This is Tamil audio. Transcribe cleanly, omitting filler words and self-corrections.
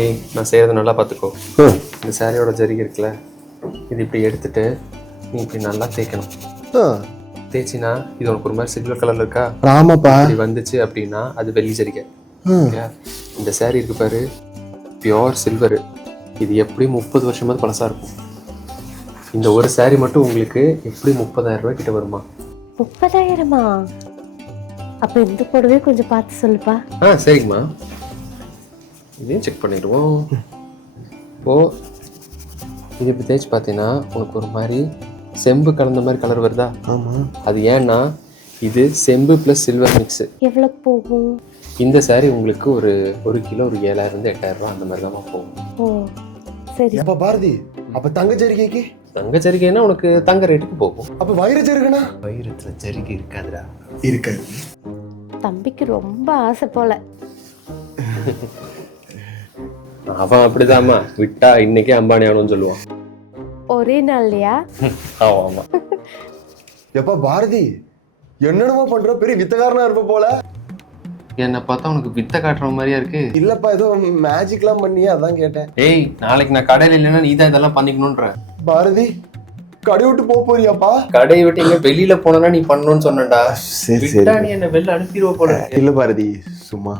ஏய், நான் செய்கிறத நல்லா பார்த்துக்கோ. ம். இந்த சாரியோட ஜரிகை இருக்குல்ல, இது இப்படி எடுத்துட்டு நீ இப்படி நல்லா தேய்க்கணும். ஆ. தேய்ச்சினா இது உனக்கு ஒரு மாதிரி சில்வர் கலர்ல இருக்கா, ஆமாப்பா. இப்படி வந்துச்சு அப்படின்னா அது வெள்ளி ஜரிகை. ம். ஓகே, இந்த சாரி இருக்கு பாரு, பியோர் சில்வர். இது எப்படி 30 வருஷமாவது பழசா இருக்கும். இந்த ஒரு சாரி மட்டும் உங்களுக்கு எப்படி 30,000 ரூபாய் கிட்ட வருமா? 30,000-மா? அப்ப இந்த புடவை கொஞ்சம் பார்த்து சொல்லுப்பா. சரிங்கம்மா, இதையும் செக் பண்ணிடுவோம். ஓ, இது இப்படி தேய்ச்சி பார்த்தீங்கன்னா உனக்கு ஒரு மாதிரி செம்பு கலந்த மாதிரி கலர் வருதா? ஆமாம். அது ஏன்னா இது செம்பு ப்ளஸ் சில்வர் மிக்ஸு. எவ்வளவு போகும்? இந்த சாரி உங்களுக்கு ஒரு கிலோ ஒரு 7,000 8,000 ரூபா அந்த மாதிரி தான் போகும். ஓ சரி. அப்ப பாரதி, அப்ப தங்க ஜரிகைக்கு? தங்க ஜரிகைன்னா உனக்கு தங்க ரேட்டுக்கு போகும். அப்ப வைர ஜரிகைனா? வைரத்துல ஜரிகை இருக்காதுடா. இருக்காது. தம்பிக்கு ரொம்ப ஆசை போல. அவன் அப்படிதாம்மா, விட்டா இன்னைக்கே அம்பானி ஆகணும்னு சொல்லுவான். ஒரே நாள்லையா? ஆமா. எப்ப பாரதி, என்னென்னமோ பண்ற, பெரிய வித்தகாரனா இருப்ப போல. என்னை பார்த்தா உனக்கு வித்தை காட்டுற மாதிரியா இருக்கு. இல்லப்பா, ஏதோ மேஜிக்லாம் பண்ணியே, அதான் கேட்டேன். ஏய், நாளைக்கு நான் கடையில இல்லைன்னா நீ தான் இதெல்லாம் பண்ணிக்கணும்ன்ற. பாரதி, கடை விட்டு போறியாப்பா? கடையை விட்டு எங்க வெளியில போனா நீ பண்ணணும்னு சொன்னடா. சரி விட்டா நீ என்ன வெளில அனுப்பிடுவ போல. இல்ல பாரதி, சும்மா